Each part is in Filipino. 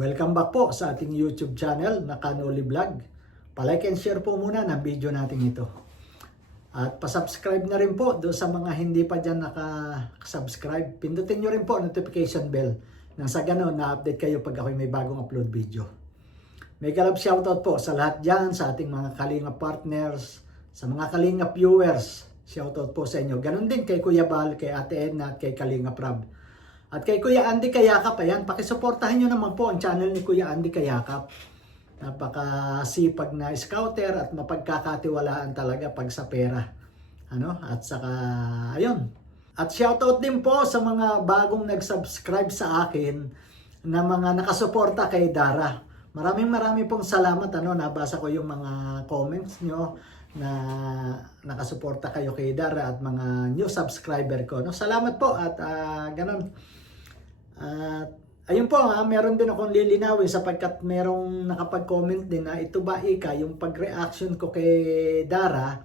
Welcome back po sa ating YouTube channel na Kanoli Vlog. Palike and share po muna ng video natin ito. At pasubscribe na rin po doon sa mga hindi pa dyan nakasubscribe. Pindutin nyo rin po notification bell nang sa ganun na-update kayo pag ako'y may bagong upload video. May galap shoutout po sa lahat dyan, sa ating mga Kalinga partners, sa mga Kalinga viewers. Shoutout po sa inyo. Ganon din kay Kuya Bal, kay Ate Edna at kay Kalinga Prab. At kay Kuya Andy Kayakap, ayan, pakisuportahan nyo naman po ang channel ni Kuya Andy Kayakap. Napakasipag na scouter at mapagkakatiwalaan talaga pag sa pera. At saka, ayun. At shoutout din po sa mga bagong nag-subscribe sa akin na mga nakasuporta kay Dara. Maraming pong salamat. Nabasa ko yung mga comments nyo na nakasuporta kayo kay Dara at mga new subscriber ko. Salamat po at ganun. Ayun po, meron din akong lilinawin sapagkat merong nakapag-comment din na ito ba yung pag-reaction ko kay Dara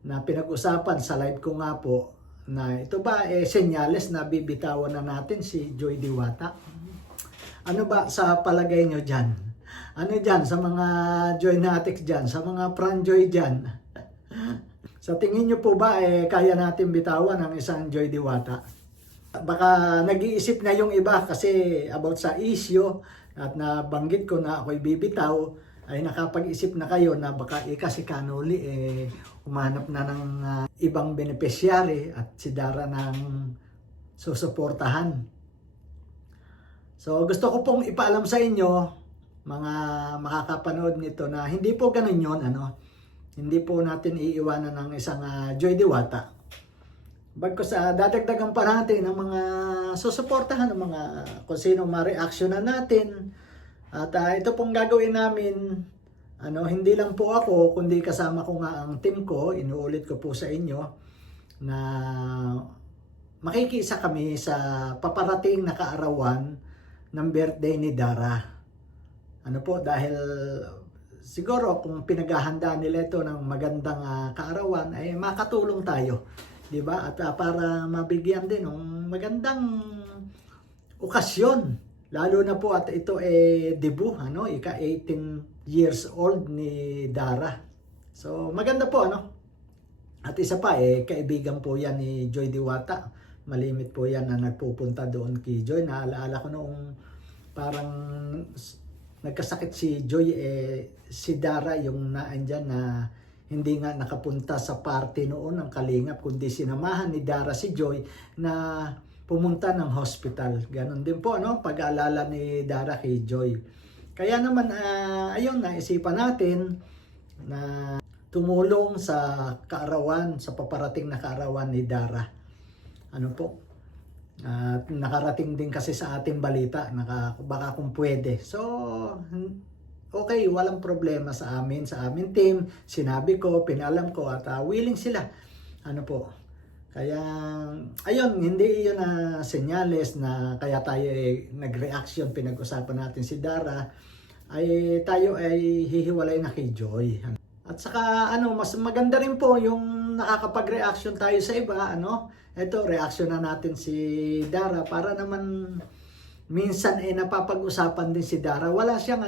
na pinag-usapan sa live ko nga po na ito ba senyales na bibitawan na natin si Joy Diwata. Ano ba sa palagay nyo dyan? Ano dyan sa mga Joynatics dyan, sa mga Franjoy dyan? Sa tingin nyo po ba kaya natin bitawan ang isang Joy Diwata? Baka nag-iisip na yung iba kasi about sa issue at nabanggit ko na ako'y bibitaw, ay nakapag-isip na kayo na baka si Kanoli umanap na ng ibang beneficiary at si Dara ng susuportahan. So gusto ko pong ipaalam sa inyo, mga makakapanood nito, na hindi po ganun yun. Hindi po natin iiwanan ng isang Joy Diwata. Bagkus dadagdagan pa natin ang mga susuportahan ng mga kung sino ma-reactionan natin. At ito pong gagawin namin, hindi lang po ako, kundi kasama ko nga ang team ko. Inuulit ko po sa inyo na makikisa kami sa paparating na kaarawan ng birthday ni Dara. Dahil siguro kung pinaghahanda nila ito ng magandang kaarawan, ay makatulong tayo. Diba? At para mabigyan din ng magandang okasyon. Lalo na po at ito debut, ika 18 years old ni Dara. So maganda po, At isa pa, kaibigan po yan ni Joy Diwata. Malimit po yan na nagpupunta doon kay Joy. Naalaala ko noong parang nagkasakit si Joy, si Dara yung naandyan na hindi nga nakapunta sa party noon ng Kalingap, kundi sinamahan ni Dara si Joy na pumunta ng hospital. Ganon din po, pag-aalala ni Dara kay Joy. Kaya naman, ayun, naisipan natin na tumulong sa kaarawan, sa paparating na kaarawan ni Dara. Nakarating din kasi sa ating balita, baka kung pwede. So, okay, walang problema sa amin team. Sinabi ko, pinalam ko at willing sila. Kaya, ayun, hindi yun na senyales na kaya tayo nag-reaction, pinag-usapan natin si Dara, ay tayo ay hihiwalay na kay Joy. At saka, mas maganda rin po yung nakakapag-reaction tayo sa iba, Ito, reaction na natin si Dara para naman minsan napapag-usapan din si Dara. Wala siyang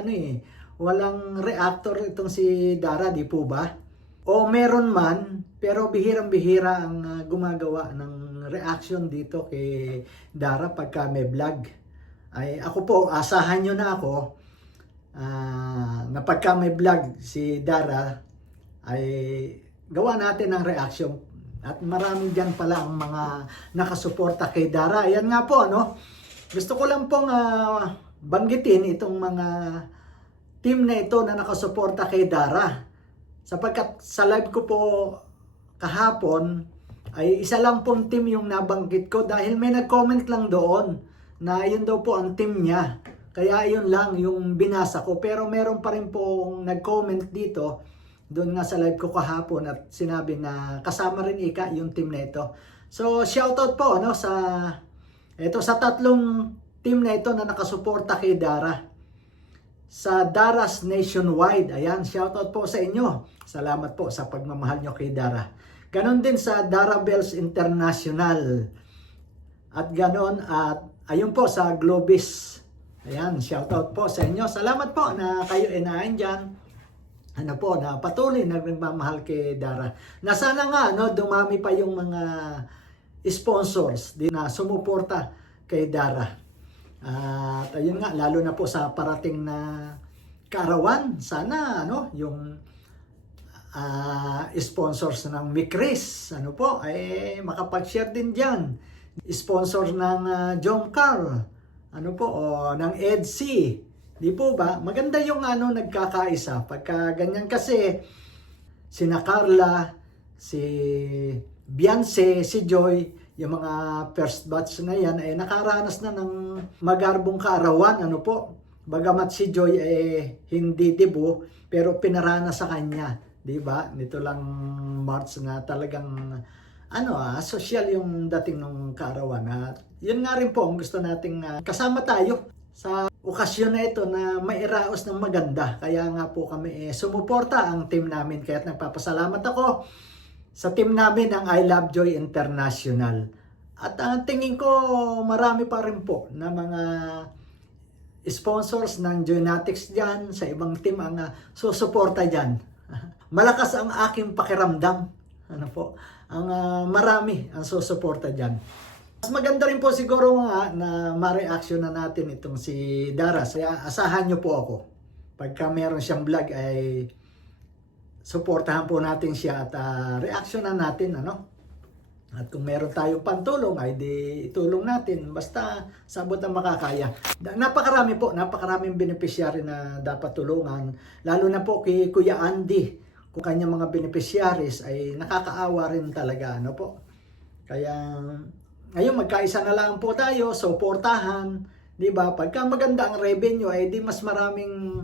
walang reactor itong si Dara, di po ba? O meron man, pero bihirang-bihira ang gumagawa ng reaction dito kay Dara pagka may vlog. Ay ako po, asahan nyo na ako na pagka may vlog si Dara, ay gawa natin ng reaction. At marami dyan pala ang mga nakasuporta kay Dara. Ayan nga po, Gusto ko lang pong banggitin itong mga team na ito na nakasuporta kay Dara. Sapagkat sa live ko po kahapon, ay isa lang pong team yung nabanggit ko dahil may nag-comment lang doon na yun daw po ang team niya. Kaya yun lang yung binasa ko. Pero meron pa rin pong nag-comment dito doon nga sa live ko kahapon at sinabi na kasama rin yung team na ito. So shoutout po sa tatlong team na ito na nakasuporta kay Dara. Sa Daras Nationwide, ayan, shoutout po sa inyo. Salamat po sa pagmamahal nyo kay Dara. Ganon din sa Dara Bells International. At ganon, at ayun po sa Globis Ayan, shoutout po sa inyo. Salamat po na kayo nandyan. Ano po, na patuloy na nagmamahal kay Dara. Na sana nga, no, dumami pa yung mga sponsors din na sumuporta kay Dara. At ayun nga, lalo na po sa parating na kaarawan, sana ano, yung sponsors ng Mikris, ano po, ay makapag-share din dyan. Sponsor ng Jomcar, ano po, o ng EDC, di po ba? Maganda yung ano, nagkakaisa. Pagka ganyan kasi, sina Carla, si Beyonce, si Joy, yung mga first batch na yan, ay nakaranas na ng magarbong kaarawan, ano po. Bagamat si Joy ay hindi debo, pero pinarana sa kanya, di ba? Nito lang March na talagang ano, social yung dating ng kaarawan. At yun nga rin po ang gusto nating kasama tayo sa okasyon na ito na mairaos ng maganda. Kaya nga po kami sumuporta ang team namin. Kaya nagpapasalamat ako sa team namin ng I Love Joy International. At ang tingin ko marami pa rin po na mga sponsors ng Joynatics dyan, sa ibang team ang susuporta dyan. Malakas ang aking pakiramdam. Ano po? Ang marami ang susuporta dyan. Mas maganda rin po siguro nga na ma-reaction na natin itong si Dara. Kaya asahan nyo po ako. Pagka meron siyang vlog ay suportahan po natin siya at reaction na natin. Ano? At kung meron tayong pantulong ay di itulong natin. Basta sabot ang makakaya. Napakarami po, napakaraming beneficiary na dapat tulungan. Lalo na po kay Kuya Andy. Kung kanyang mga beneficiaries ay nakakaawa rin talaga, ano po. Kaya ngayon magkaisa na lang po tayo, suportahan, di ba? Pagka maganda ang revenue ay di mas maraming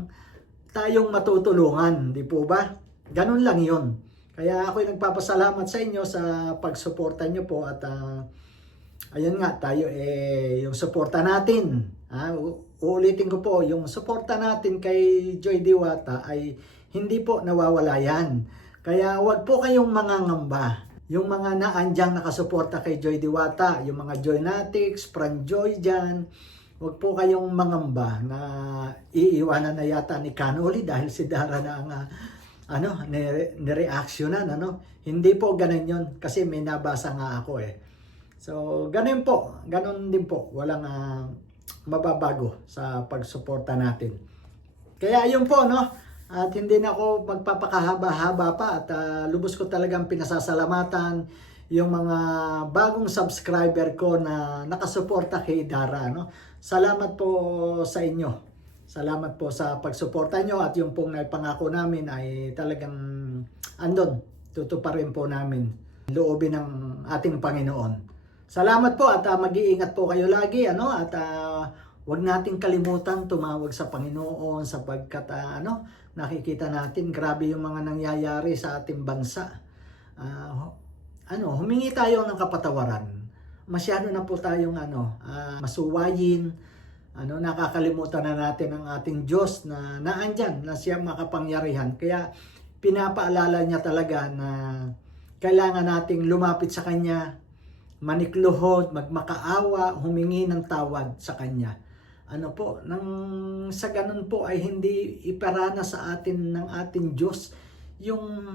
tayong matutulungan, di po ba? Ganun lang 'yon. Kaya ako'y nagpapasalamat sa inyo sa pagsuporta nyo po at ayun nga tayo yung suporta natin. Uulitin ko po, yung suporta natin kay Joy Diwata ay hindi po nawawala yan. Kaya wag po kayong mangangamba. Yung mga naandyang nakasuporta kay Joy Diwata, yung mga Joynatics, Fran Joy dyan, wag po kayong mangamba na iiwanan na yata ni Canoli dahil si Dara na ang nireactionan. Hindi po ganun yun kasi may nabasa nga ako So, ganun po. Ganun din po. Walang mababago sa pagsuporta natin. Kaya yun po, no? At hindi na ako magpapakahaba-haba pa at lubos ko talagang pinasasalamatan yung mga bagong subscriber ko na nakasuporta kay Dara. No? Salamat po sa inyo. Salamat po sa pagsuporta nyo at yung pong naipangako namin ay talagang andon. Tutuparin po namin loobin ng ating Panginoon. Salamat po at mag-iingat po kayo lagi. At wag nating kalimutan tumawag sa Panginoon sapagkat nakikita natin grabe yung mga nangyayari sa ating bansa. Humingi tayo ng kapatawaran. Masyado na po tayong masuwayin. Nakakalimutan na natin ang ating Diyos na naandyan, na siya makapangyarihan. Kaya pinapaalala niya talaga na kailangan nating lumapit sa Kanya, manikluhod, magmakaawa, humingi ng tawad sa Kanya. Sa ganun po ay hindi iparana sa atin ng ating Diyos yung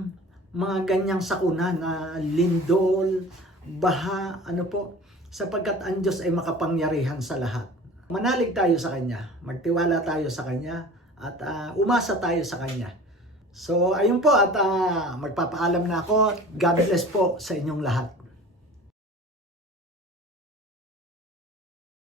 mga ganyang sakuna na lindol, baha, sapagkat ang Diyos ay makapangyarihan sa lahat. Manalig tayo sa Kanya, magtiwala tayo sa Kanya, at umasa tayo sa Kanya. So, ayun po, at magpapaalam na ako. God bless po sa inyong lahat.